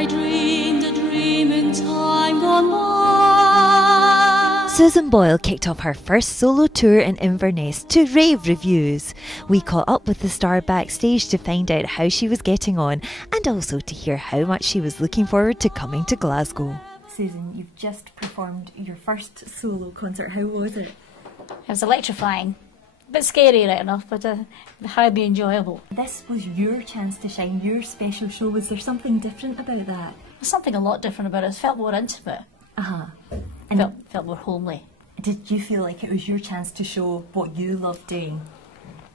I dreamed a dream in time gone by. Susan Boyle kicked off her first solo tour in Inverness to rave reviews. We caught up with the star backstage to find out how she was getting on and also to hear how much she was looking forward to coming to Glasgow. Susan, you've just performed your first solo concert. How was it? It was electrifying. A bit scary right enough, but highly enjoyable. This was your chance to shine, your special show. Was there something different about that? There's something a lot different about it. It felt more intimate. Felt more homely. Did you feel like it was your chance to show what you love doing?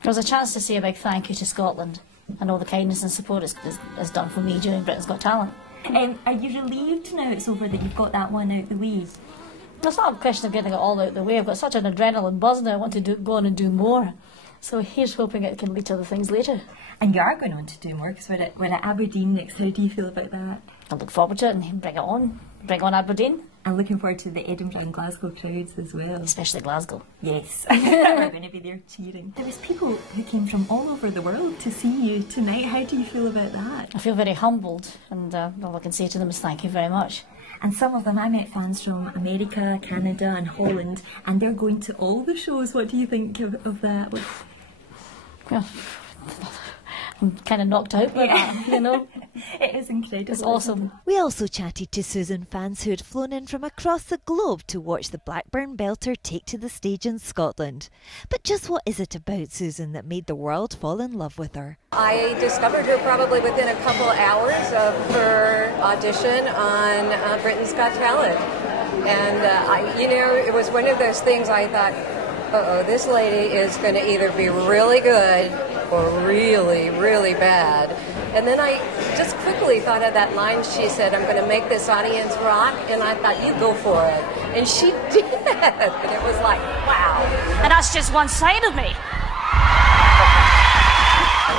It was a chance to say a big thank you to Scotland and all the kindness and support it's done for me during Britain's Got Talent. Are you relieved now it's over that you've got that one out the way? It's not a question of getting it all out the way. I've got such an adrenaline buzz now. I want to go on and do more. So here's hoping it can lead to other things later. And you are going on to do more, because we're at Aberdeen next. How do you feel about that? I look forward to it and bring it on. Bring on Aberdeen. I'm looking forward to the Edinburgh and Glasgow crowds as well. Especially Glasgow. Yes, we're going to be there cheering. There was people who came from all over the world to see you tonight. How do you feel about that? I feel very humbled, and all I can say to them is thank you very much. And some of them, I met fans from America, Canada and Holland, and they're going to all the shows. What do you think of that? Well, I'm kind of knocked out by that, you know. It is incredible. It's awesome. We also chatted to Susan fans who had flown in from across the globe to watch the Blackburn belter take to the stage in Scotland. But just what is it about Susan that made the world fall in love with her? I discovered her probably within a couple hours of her audition on Britain's Got Talent. And, it was one of those things I thought, uh-oh, this lady is going to either be really good or really, really bad. And then I just quickly thought of that line she said, I'm going to make this audience rock, and I thought, you go for it. And she did, and it was like, wow. And that's just one side of me.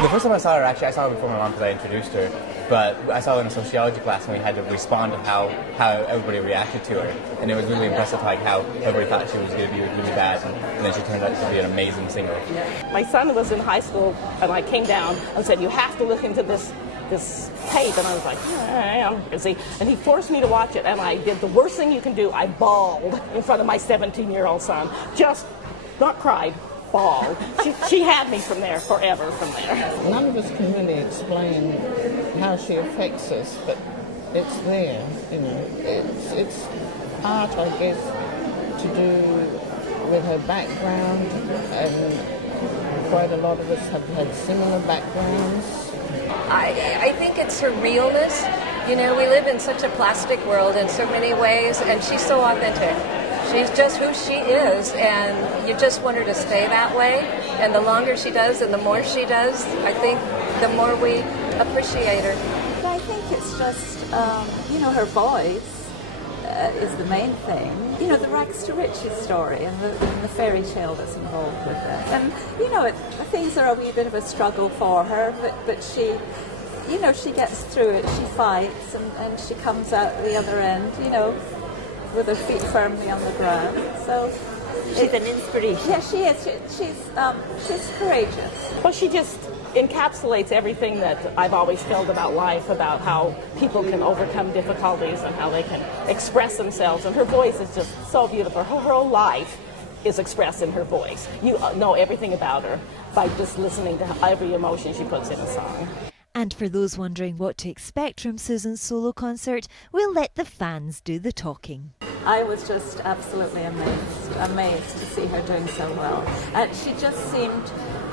The first time I saw her, actually, I saw her before my mom because I introduced her, but I saw her in a sociology class and we had to respond to how everybody reacted to her. And it was really impressive like how everybody thought she was going to be really bad, and then she turned out to be an amazing singer. My son was in high school and I came down and said, you have to look into this tape, and I was like, yeah, I'm busy. And he forced me to watch it, and I did the worst thing you can do. I bawled in front of my 17-year-old son. Just, not cried. Ball. She had me from there, forever from there. None of us can really explain how she affects us, but it's there, you know. It's art, I guess, to do with her background, and quite a lot of us have had similar backgrounds. I think it's her realness. You know, we live in such a plastic world in so many ways, and she's so authentic. She's just who she is, and you just want her to stay that way. And the longer she does and the more she does, I think the more we appreciate her. I think it's just, her voice is the main thing. You know, the rags to riches story and the fairy tale that's involved with it. And, things are a wee bit of a struggle for her, but she, she gets through it, she fights, and she comes out the other end, with her feet firmly on the ground. So she's an inspiration. Yeah, she is. She's courageous. Well, she just encapsulates everything that I've always felt about life, about how people can overcome difficulties and how they can express themselves. And her voice is just so beautiful. Her whole life is expressed in her voice. You know everything about her by just listening to every emotion she puts in a song. And for those wondering what to expect from Susan's solo concert, we'll let the fans do the talking. I was just absolutely amazed to see her doing so well. And she just seemed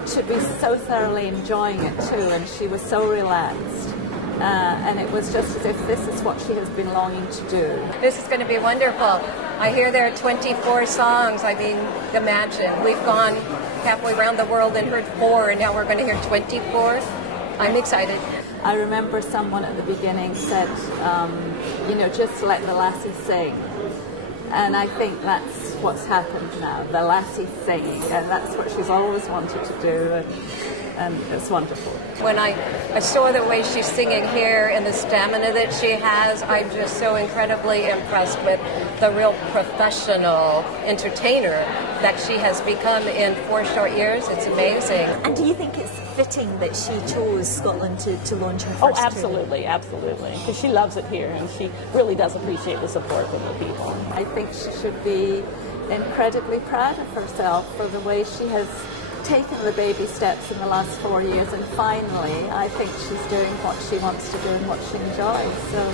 to be so thoroughly enjoying it too, and she was so relaxed. And it was just as if this is what she has been longing to do. This is going to be wonderful. I hear there are 24 songs. I mean, imagine. We've gone halfway around the world and heard 4, and now we're going to hear 24. I'm excited. I remember someone at the beginning said, just let the lassie sing. And I think that's what's happened now. The lassie's singing, and that's what she's always wanted to do. And and it's wonderful. When I saw the way she's singing here and the stamina that she has, I'm just so incredibly impressed with the real professional entertainer that she has become in 4 short years. It's amazing. And do you think it's fitting that she chose Scotland to launch her first Oh, tour? absolutely, absolutely. Because she loves it here, and she really does appreciate the support from the people. I think she should be incredibly proud of herself for the way she has taken the baby steps in the last 4 years, and finally I think she's doing what she wants to do and what she enjoys. So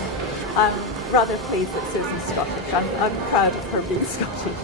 I'm rather pleased that Susan's Scottish. I'm proud of her being Scottish.